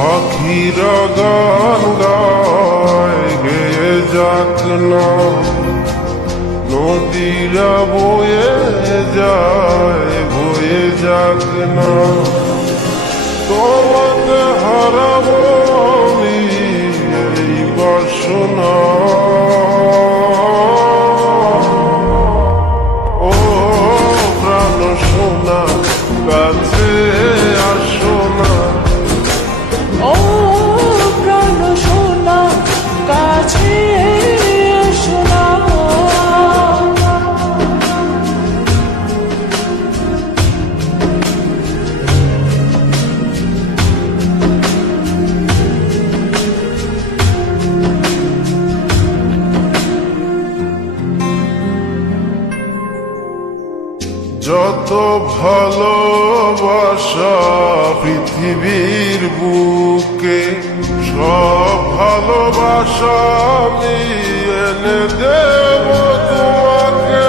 পাখিরা গান গায় গেয়ে যাক না, নদীরা বয়ে যায় বয়ে যাক না, তোমাকে হারাবো আমি এই বাসনা। ও প্রাণ সোনা কাছে আসো না, ও প্রাণ সোনা কাছে এসো না। যত ভালোবাসা পৃথিবীর বুকে, সব ভালোবাসা আমি এনে দেব তোমাকে।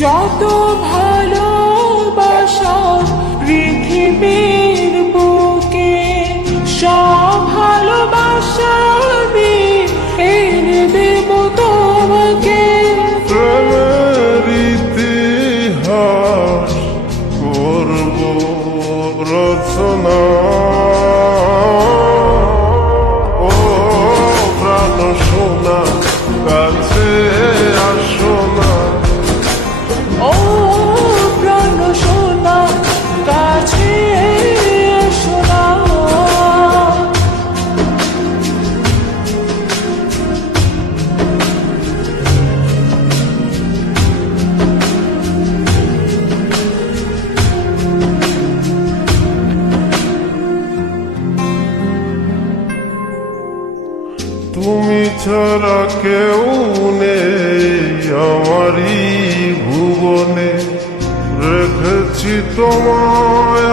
যত ভালোবাসা পৃথিবীর বুকে, সব ভালোবাসা আমি এনে দেব তোমাকে। প্রেমের ইতিহাস করব রচনা। ও প্রাণ সোনা কাছে আসো না, ও প্রাণ সোনা কাছে এসো না। তুমি ছাড়া কেউ নেই আমারই ভুবনে, রেখেছি তোমায়